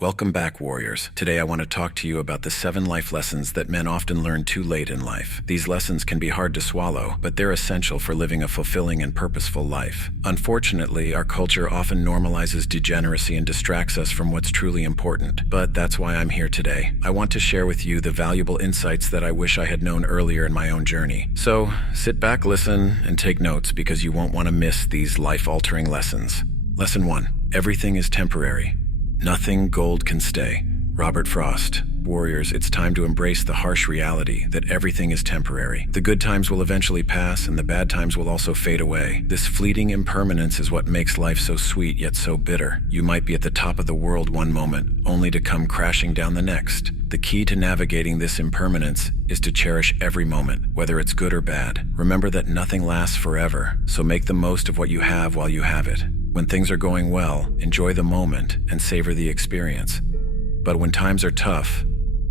Welcome back, warriors. Today I want to talk to you about the 7 life lessons that men often learn too late in life. These lessons can be hard to swallow, but they're essential for living a fulfilling and purposeful life. Unfortunately, our culture often normalizes degeneracy and distracts us from what's truly important. But that's why I'm here today. I want to share with you the valuable insights that I wish I had known earlier in my own journey. So, sit back, listen, and take notes because you won't want to miss these life-altering lessons. Lesson 1. Everything is temporary. Nothing gold can stay. Robert Frost. Warriors, it's time to embrace the harsh reality that everything is temporary. The good times will eventually pass, and the bad times will also fade away. This fleeting impermanence is what makes life so sweet yet so bitter. You might be at the top of the world one moment, only to come crashing down the next. The key to navigating this impermanence is to cherish every moment, whether it's good or bad. Remember that nothing lasts forever, so make the most of what you have while you have it. When things are going well, enjoy the moment and savor the experience. But when times are tough,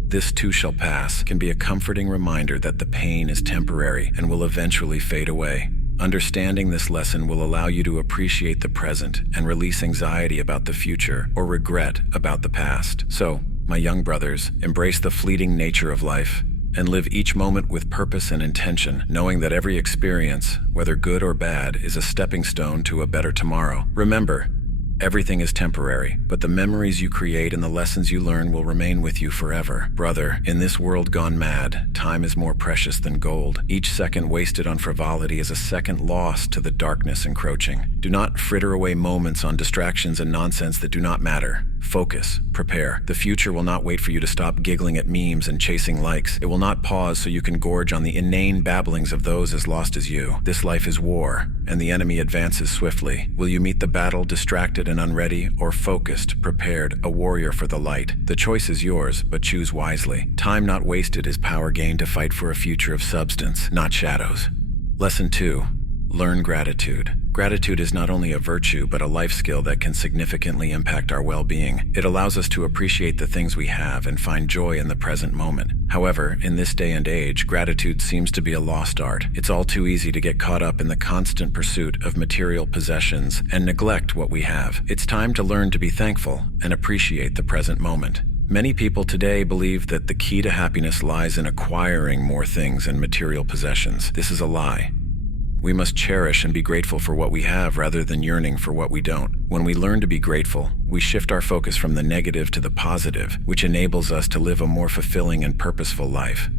this too shall pass can be a comforting reminder that the pain is temporary and will eventually fade away. Understanding this lesson will allow you to appreciate the present and release anxiety about the future or regret about the past. So, my young brothers, embrace the fleeting nature of life and live each moment with purpose and intention, knowing that every experience, whether good or bad, is a stepping stone to a better tomorrow. Remember, everything is temporary, but the memories you create and the lessons you learn will remain with you forever. Brother, in this world gone mad, time is more precious than gold. Each second wasted on frivolity is a second lost to the darkness encroaching. Do not fritter away moments on distractions and nonsense that do not matter. Focus, prepare. The future will not wait for you to stop giggling at memes and chasing likes. It will not pause so you can gorge on the inane babblings of those as lost as you. This life is war, and the enemy advances swiftly. Will you meet the battle distracted and unready, or focused, prepared, a warrior for the light? The choice is yours, but choose wisely. Time not wasted is power gained to fight for a future of substance, not shadows. Lesson 2. Learn gratitude. Gratitude is not only a virtue, but a life skill that can significantly impact our well-being. It allows us to appreciate the things we have and find joy in the present moment. However, in this day and age, gratitude seems to be a lost art. It's all too easy to get caught up in the constant pursuit of material possessions and neglect what we have. It's time to learn to be thankful and appreciate the present moment. Many people today believe that the key to happiness lies in acquiring more things and material possessions. This is a lie. We must cherish and be grateful for what we have rather than yearning for what we don't. When we learn to be grateful, we shift our focus from the negative to the positive, which enables us to live a more fulfilling and purposeful life.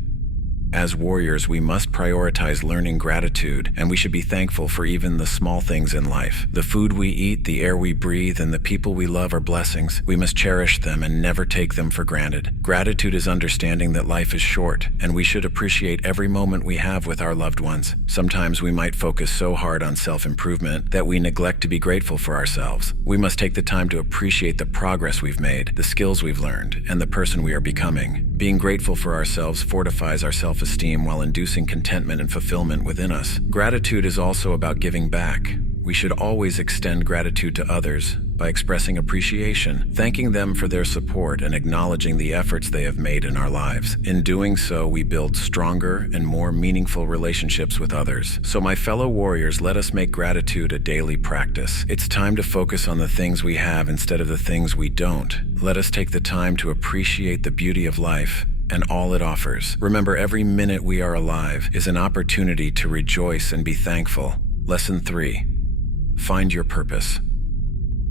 As warriors, we must prioritize learning gratitude, and we should be thankful for even the small things in life. The food we eat, the air we breathe, and the people we love are blessings. We must cherish them and never take them for granted. Gratitude is understanding that life is short, and we should appreciate every moment we have with our loved ones. Sometimes we might focus so hard on self-improvement that we neglect to be grateful for ourselves. We must take the time to appreciate the progress we've made, the skills we've learned, and the person we are becoming. Being grateful for ourselves fortifies our self-esteem while inducing contentment and fulfillment within us. Gratitude is also about giving back. We should always extend gratitude to others by expressing appreciation, thanking them for their support, and acknowledging the efforts they have made in our lives. In doing so, we build stronger and more meaningful relationships with others. So my fellow warriors, let us make gratitude a daily practice. It's time to focus on the things we have instead of the things we don't. Let us take the time to appreciate the beauty of life and all it offers. Remember, every minute we are alive is an opportunity to rejoice and be thankful. Lesson 3. Find your purpose.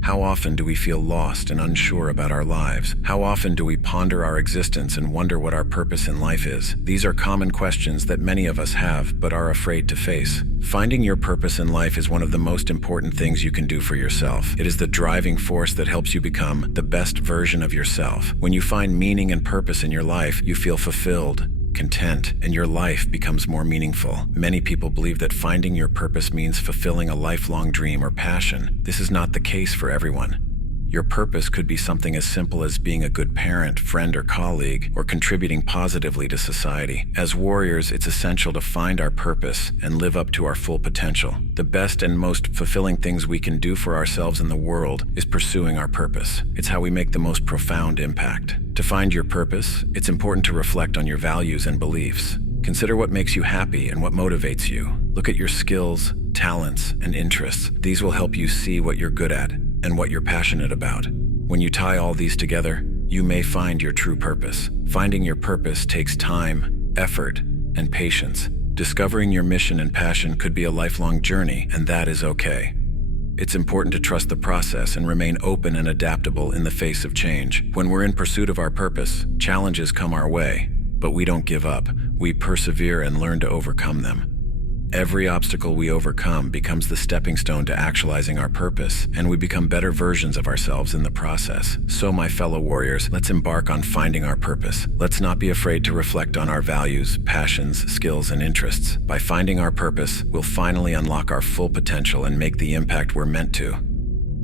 How often do we feel lost and unsure about our lives? How often do we ponder our existence and wonder what our purpose in life is? These are common questions that many of us have but are afraid to face. Finding your purpose in life is one of the most important things you can do for yourself. It is the driving force that helps you become the best version of yourself. When you find meaning and purpose in your life, you feel fulfilled, content, and your life becomes more meaningful. Many people believe that finding your purpose means fulfilling a lifelong dream or passion. This is not the case for everyone. Your purpose could be something as simple as being a good parent, friend, or colleague, or contributing positively to society. As warriors, it's essential to find our purpose and live up to our full potential. The best and most fulfilling things we can do for ourselves in the world is pursuing our purpose. It's how we make the most profound impact. To find your purpose, it's important to reflect on your values and beliefs. Consider what makes you happy and what motivates you. Look at your skills, talents, and interests. These will help you see what you're good at and what you're passionate about. When you tie all these together, you may find your true purpose. Finding your purpose takes time, effort, and patience. Discovering your mission and passion could be a lifelong journey, and that is okay. It's important to trust the process and remain open and adaptable in the face of change. When we're in pursuit of our purpose, challenges come our way, but we don't give up. We persevere and learn to overcome them. Every obstacle we overcome becomes the stepping stone to actualizing our purpose, and we become better versions of ourselves in the process. So, my fellow warriors, let's embark on finding our purpose. Let's not be afraid to reflect on our values, passions, skills, and interests. By finding our purpose, we'll finally unlock our full potential and make the impact we're meant to.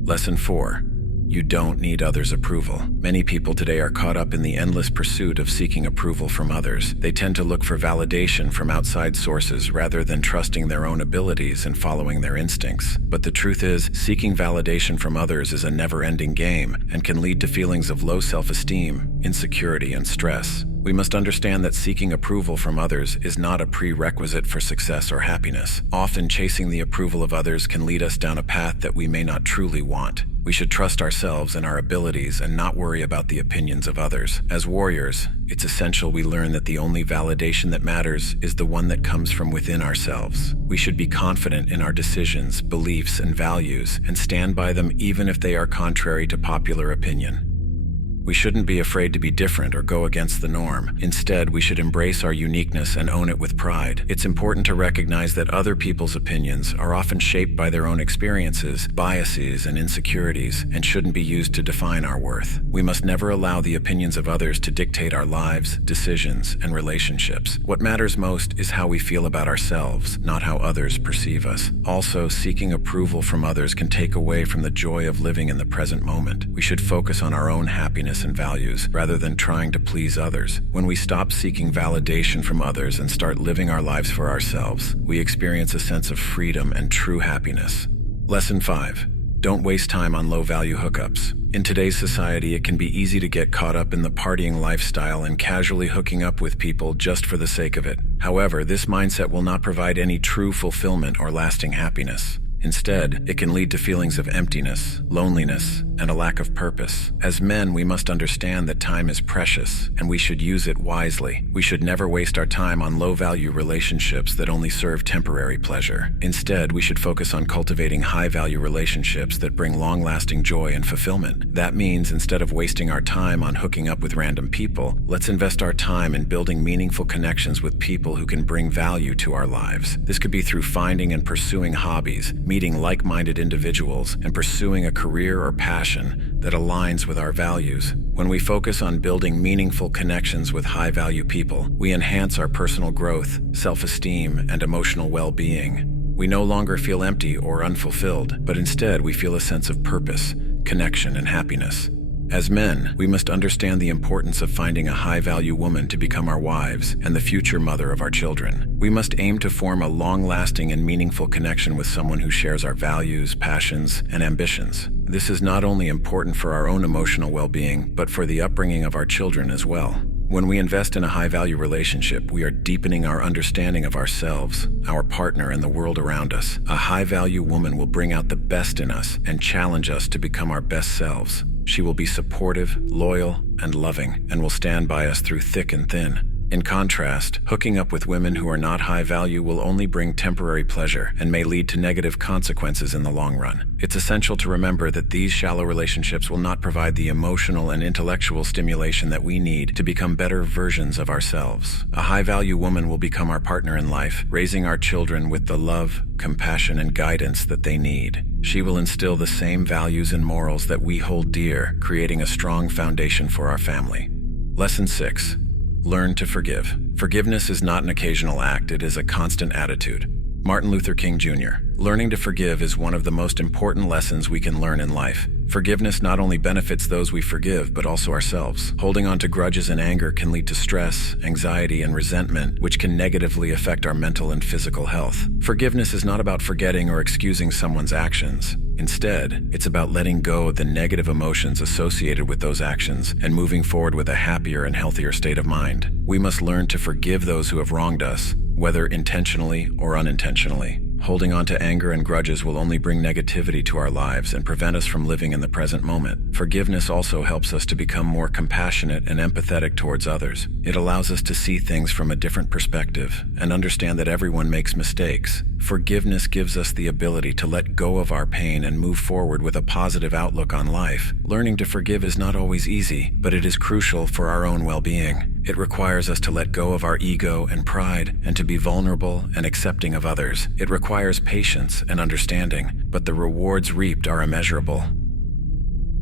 Lesson 4. You don't need others' approval. Many people today are caught up in the endless pursuit of seeking approval from others. They tend to look for validation from outside sources rather than trusting their own abilities and following their instincts. But the truth is, seeking validation from others is a never-ending game and can lead to feelings of low self-esteem, insecurity, and stress. We must understand that seeking approval from others is not a prerequisite for success or happiness. Often, chasing the approval of others can lead us down a path that we may not truly want. We should trust ourselves and our abilities and not worry about the opinions of others. As warriors, it's essential we learn that the only validation that matters is the one that comes from within ourselves. We should be confident in our decisions, beliefs, and values, and stand by them even if they are contrary to popular opinion. We shouldn't be afraid to be different or go against the norm. Instead, we should embrace our uniqueness and own it with pride. It's important to recognize that other people's opinions are often shaped by their own experiences, biases, and insecurities, and shouldn't be used to define our worth. We must never allow the opinions of others to dictate our lives, decisions, and relationships. What matters most is how we feel about ourselves, not how others perceive us. Also, seeking approval from others can take away from the joy of living in the present moment. We should focus on our own happiness and values rather than trying to please others. When we stop seeking validation from others and start living our lives for ourselves, we experience a sense of freedom and true happiness. Lesson 5. Don't waste time on low-value hookups. In today's society, it can be easy to get caught up in the partying lifestyle and casually hooking up with people just for the sake of it. However, this mindset will not provide any true fulfillment or lasting happiness. Instead, it can lead to feelings of emptiness, loneliness, and a lack of purpose. As men, we must understand that time is precious, and we should use it wisely. We should never waste our time on low-value relationships that only serve temporary pleasure. Instead, we should focus on cultivating high-value relationships that bring long-lasting joy and fulfillment. That means, instead of wasting our time on hooking up with random people, let's invest our time in building meaningful connections with people who can bring value to our lives. This could be through finding and pursuing hobbies, meeting like-minded individuals, and pursuing a career or passion that aligns with our values. When we focus on building meaningful connections with high-value people, we enhance our personal growth, self-esteem, and emotional well-being. We no longer feel empty or unfulfilled, but instead we feel a sense of purpose, connection, and happiness. As men, we must understand the importance of finding a high-value woman to become our wives and the future mother of our children. We must aim to form a long-lasting and meaningful connection with someone who shares our values, passions, and ambitions. This is not only important for our own emotional well-being, but for the upbringing of our children as well. When we invest in a high-value relationship, we are deepening our understanding of ourselves, our partner, and the world around us. A high-value woman will bring out the best in us and challenge us to become our best selves. She will be supportive, loyal, and loving, and will stand by us through thick and thin. In contrast, hooking up with women who are not high value will only bring temporary pleasure and may lead to negative consequences in the long run. It's essential to remember that these shallow relationships will not provide the emotional and intellectual stimulation that we need to become better versions of ourselves. A high-value woman will become our partner in life, raising our children with the love, compassion, and guidance that they need. She will instill the same values and morals that we hold dear, creating a strong foundation for our family. Lesson 6. Learn to forgive. Forgiveness is not an occasional act, it is a constant attitude. Martin Luther King Jr. Learning to forgive is one of the most important lessons we can learn in life. Forgiveness not only benefits those we forgive, but also ourselves. Holding on to grudges and anger can lead to stress, anxiety, and resentment, which can negatively affect our mental and physical health. Forgiveness is not about forgetting or excusing someone's actions. Instead, it's about letting go of the negative emotions associated with those actions and moving forward with a happier and healthier state of mind. We must learn to forgive those who have wronged us, whether intentionally or unintentionally. Holding on to anger and grudges will only bring negativity to our lives and prevent us from living in the present moment. Forgiveness also helps us to become more compassionate and empathetic towards others. It allows us to see things from a different perspective and understand that everyone makes mistakes. Forgiveness gives us the ability to let go of our pain and move forward with a positive outlook on life. Learning to forgive is not always easy, but it is crucial for our own well-being. It requires us to let go of our ego and pride and to be vulnerable and accepting of others. It requires patience and understanding, but the rewards reaped are immeasurable.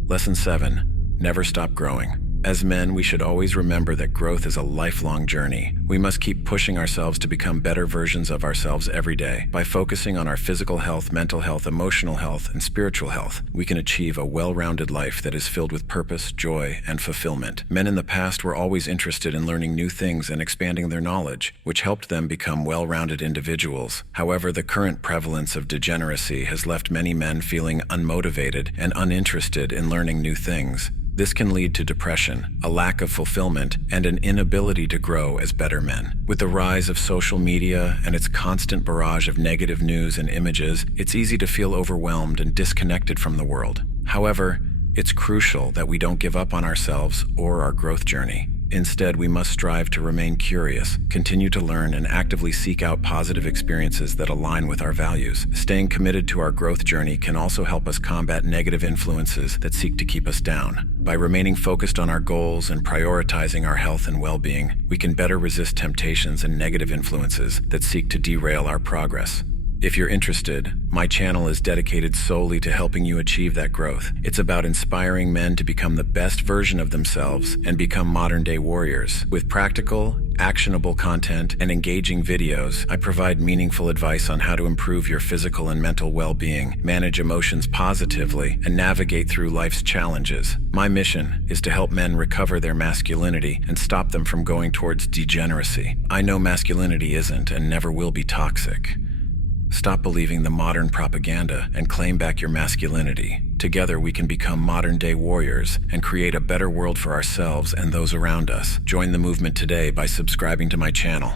Lesson 7. Never stop growing. As men, we should always remember that growth is a lifelong journey. We must keep pushing ourselves to become better versions of ourselves every day. By focusing on our physical health, mental health, emotional health, and spiritual health, we can achieve a well-rounded life that is filled with purpose, joy, and fulfillment. Men in the past were always interested in learning new things and expanding their knowledge, which helped them become well-rounded individuals. However, the current prevalence of degeneracy has left many men feeling unmotivated and uninterested in learning new things. This can lead to depression, a lack of fulfillment, and an inability to grow as better men. With the rise of social media and its constant barrage of negative news and images, it's easy to feel overwhelmed and disconnected from the world. However, it's crucial that we don't give up on ourselves or our growth journey. Instead, we must strive to remain curious, continue to learn, and actively seek out positive experiences that align with our values. Staying committed to our growth journey can also help us combat negative influences that seek to keep us down. By remaining focused on our goals and prioritizing our health and well-being, we can better resist temptations and negative influences that seek to derail our progress. If you're interested, my channel is dedicated solely to helping you achieve that growth. It's about inspiring men to become the best version of themselves and become modern-day warriors. With practical, actionable content and engaging videos, I provide meaningful advice on how to improve your physical and mental well-being, manage emotions positively, and navigate through life's challenges. My mission is to help men recover their masculinity and stop them from going towards degeneracy. I know masculinity isn't and never will be toxic. Stop believing the modern propaganda and claim back your masculinity. Together we can become modern-day warriors and create a better world for ourselves and those around us. Join the movement today by subscribing to my channel.